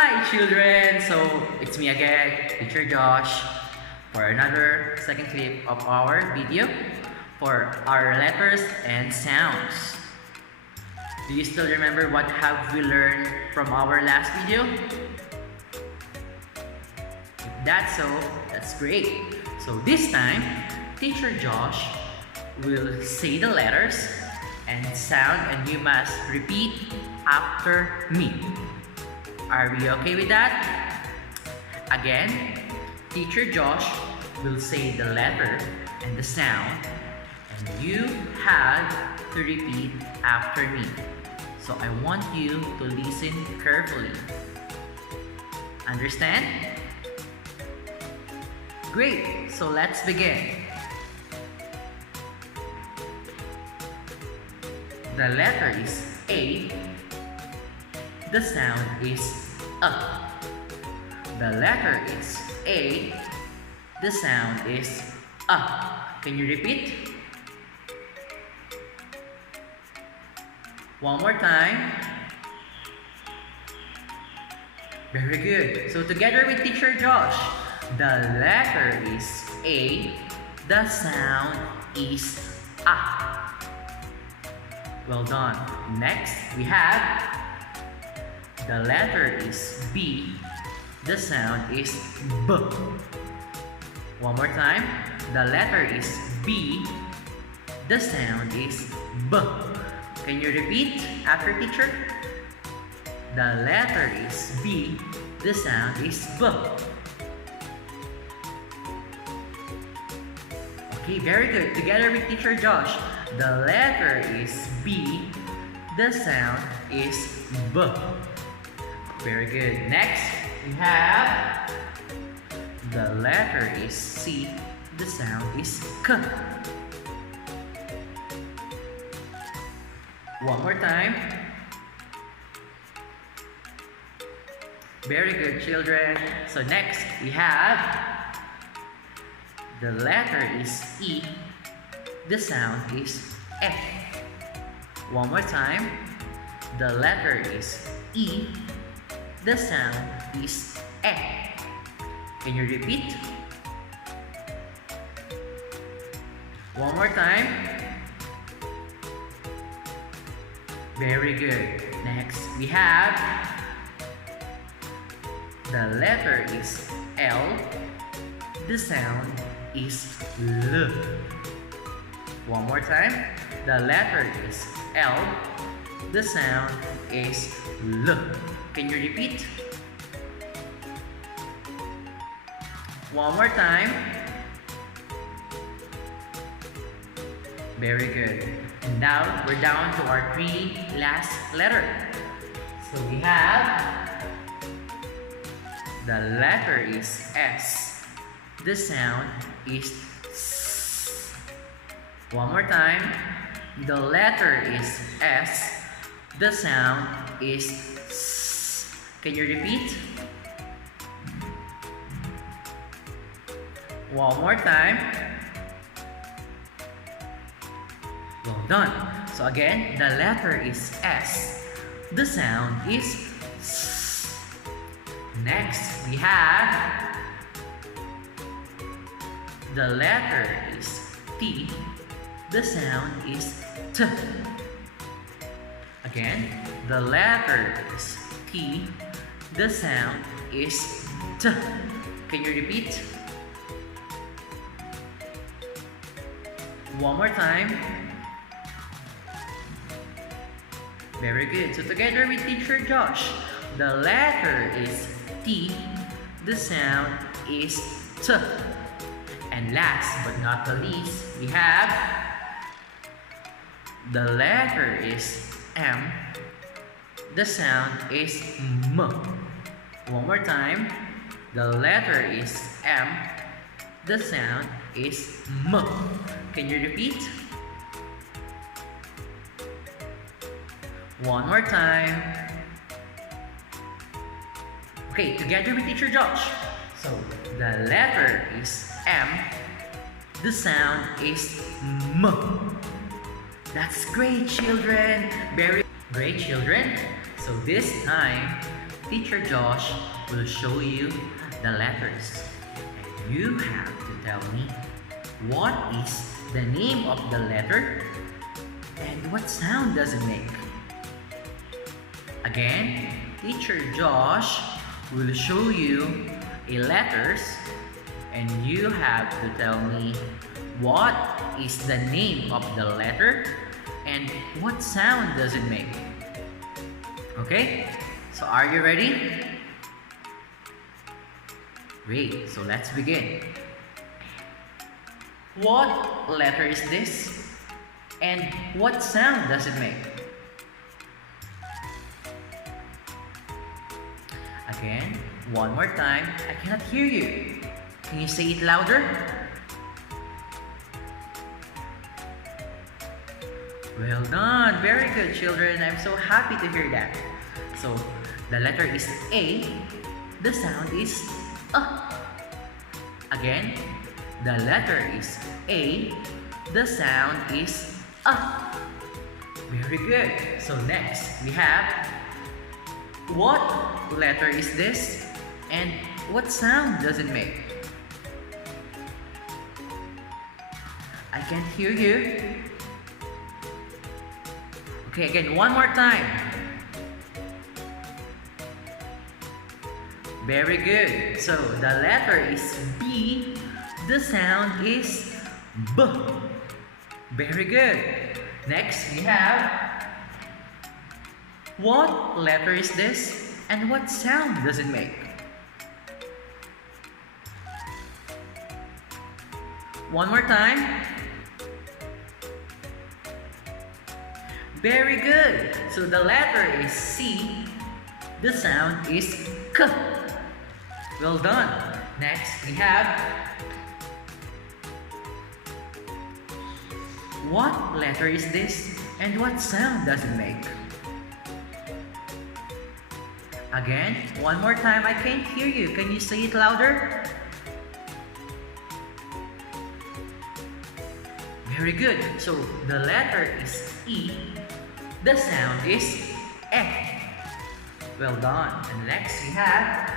Hi children! So it's me again, Teacher Josh, for another second clip of our video for our letters and sounds. Do you still remember what have we learned from our last video? If that's so, that's great. So this time, Teacher Josh will say the letters and sound and you must repeat after me. Are we okay with that? Again, Teacher Josh will say the letter and the sound and you have to repeat after me. So I want you to listen carefully. Understand? Great! So let's begin. The letter is A. The sound is A. The letter is A. The sound is A. Can you repeat? One more time. Very good. So together with Teacher Josh, the letter is A. The sound is A. Well done. Next, we have the letter is B. The sound is B. One more time. The letter is B. The sound is B. Can you repeat after teacher? The letter is B. The sound is B. Okay, very good. Together with Teacher Josh, the letter is B. The sound is B. Very good. Next, we have the letter is C. The sound is K. One more time. Very good, children. So next, we have the letter is E. The sound is F. One more time. The letter is E. The sound is E. Can you repeat? One more time. Very good. Next, we have the letter is L. The sound is L. One more time. The letter is L. The sound is L. Can you repeat? One more time. Very good. And now we're down to our three last letter. So we have the letter is S. The sound is S. One more time. The letter is S. The sound is S. Can you repeat? One more time. Well done. So again, the letter is S. The sound is S. Next, we have the letter is T. The sound is T. Again, the letter is T. The sound is T. Can you repeat? One more time. Very good. So together with Teacher Josh, the letter is T. The sound is T. And last but not the least, we have the letter is M. The sound is M. One more time. The letter is M. The sound is M. Can you repeat? One more time. Okay, together with Teacher Josh. So, the letter is M. The sound is M. That's great, children. Very great, children. So this time, Teacher Josh will show you the letters. And you have to tell me what is the name of the letter and what sound does it make. Again, Teacher Josh will show you a letters and you have to tell me what is the name of the letter and what sound does it make. Okay? So are you ready? Great, so let's begin. What letter is this? And what sound does it make? Again, one more time. I cannot hear you. Can you say it louder? Well done. Very good, children. I'm so happy to hear that. So, the letter is A. The sound is A. Again, the letter is A. The sound is A. Very good. So next, we have what letter is this and what sound does it make? I can't hear you. Okay, again, one more time. Very good. So the letter is B. The sound is B. Very good. Next, we have what letter is this and what sound does it make? One more time. Very good. So the letter is C. The sound is K. Well done. Next, we have what letter is this and what sound does it make? Again, one more time. I can't hear you. Can you say it louder? Very good. So the letter is E. The sound is F. Well done. And next we have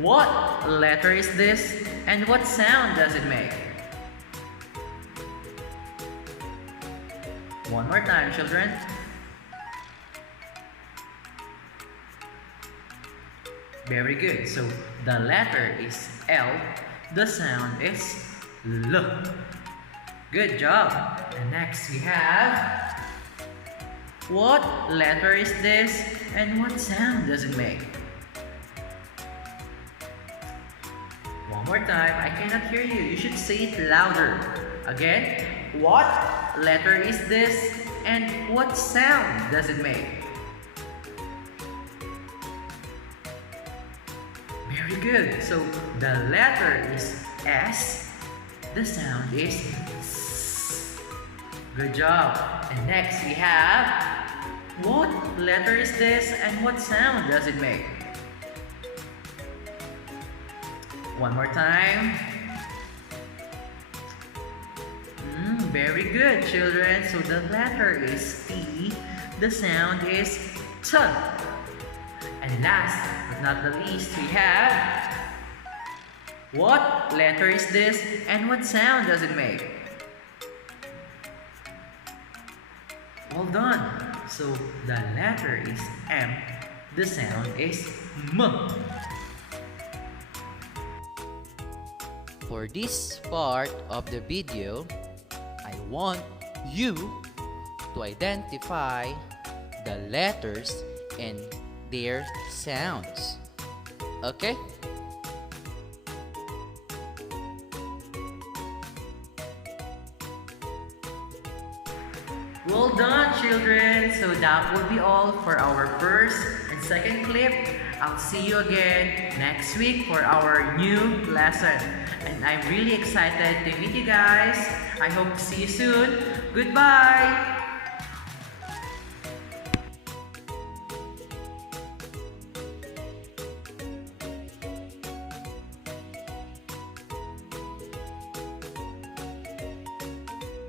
what letter is this and what sound does it make? One more time, children. Very good. So the letter is L. The sound is L. Good job. And next we have what letter is this and what sound does it make? One more time. I cannot hear you. You should say it louder. Again, what letter is this and what sound does it make? Very good. So the letter is S. The sound is S. Good job. And next we have what letter is this and what sound does it make? One more time. Very good, children. So the letter is T. The sound is T. And last but not the least, we have what letter is this and what sound does it make? Well done. So the letter is M. The sound is M. For this part of the video, I want you to identify the letters and their sounds. Okay? Well done, children! So that will be all for our first and second clip. I'll see you again next week for our new lesson. And I'm really excited to meet you guys. I hope to see you soon. Goodbye!